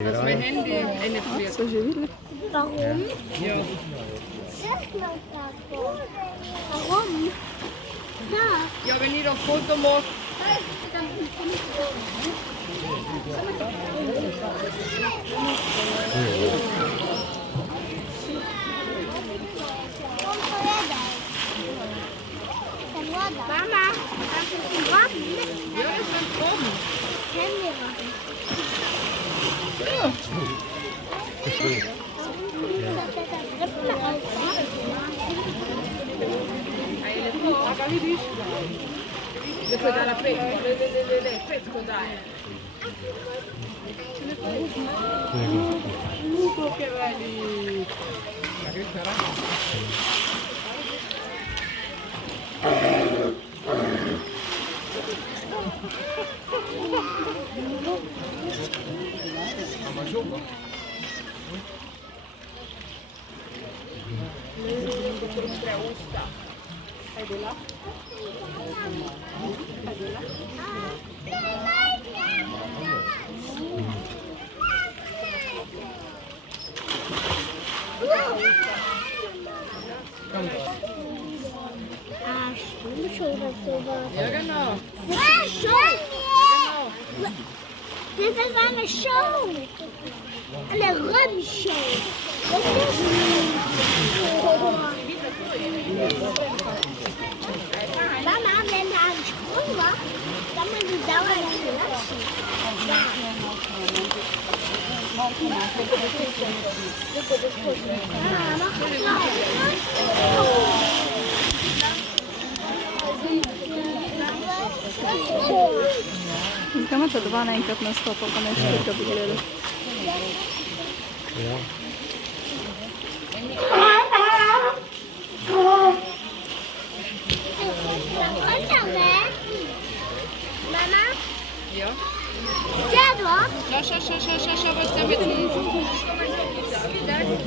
Dass mein Handy endet So schön. Warum? Ja. Warum? Sag. Ja, wenn ich ein Foto mache. Mama, kannst du den Robben? Ja, das sind oben. Kennen wir Robben? Depois dá na pesco, dai. Che belli. Ah, stimmt schon, dass sowas. Ja, genau. Das ist schon. Genau. Das ist eine Show. Eine Robben-Show. Das ist Mama, wenn da ein Sprung macht, kann man die Dauer nicht lassen. Ja. Mach Chiamata Dvana in kad nas to pokoneš da pogleda. Mama, Ja. Dado, Schau, was da mit dem...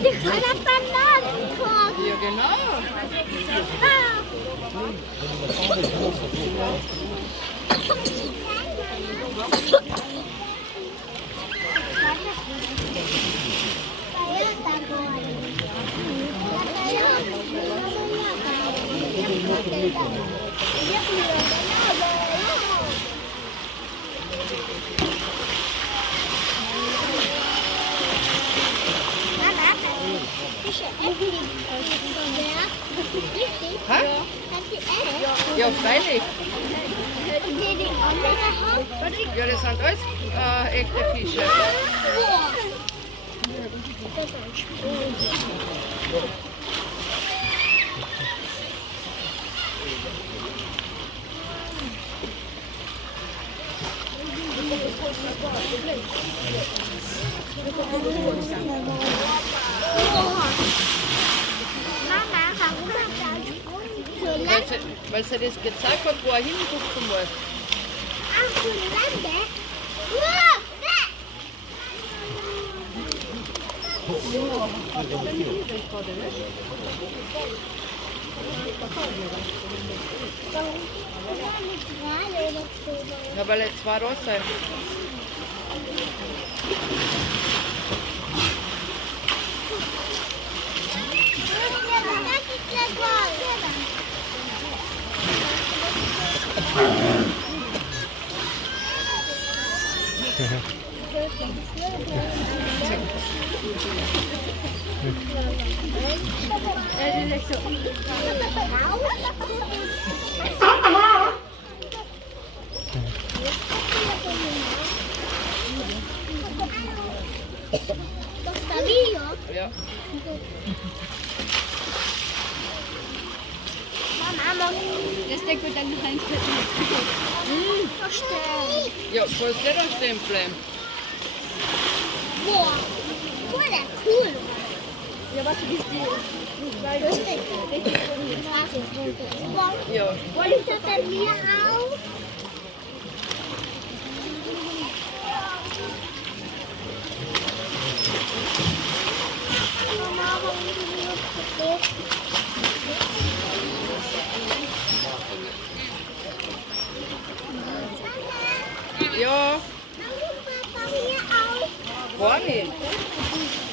die kann auf Bananen kommen. Ja, genau. Hä? Ja, freilich. Ja, das sind alles echte Fische. Weil sie das gezeigt hat, wo er hingucken muss. Ach, du Lande. Ja, weil jetzt zwei raus sein. Lo stavio? Ja. Mamma, Jetzt denkt man dann noch ein verstehen. Ja, kannst nicht da stehen bleiben. Boah, voll der cool. Ja, was ist die? Lustig. Boah, Ja. wollen Sie das hier auch? Mama, warum du mir das Ja. Papa, hier auch. fome?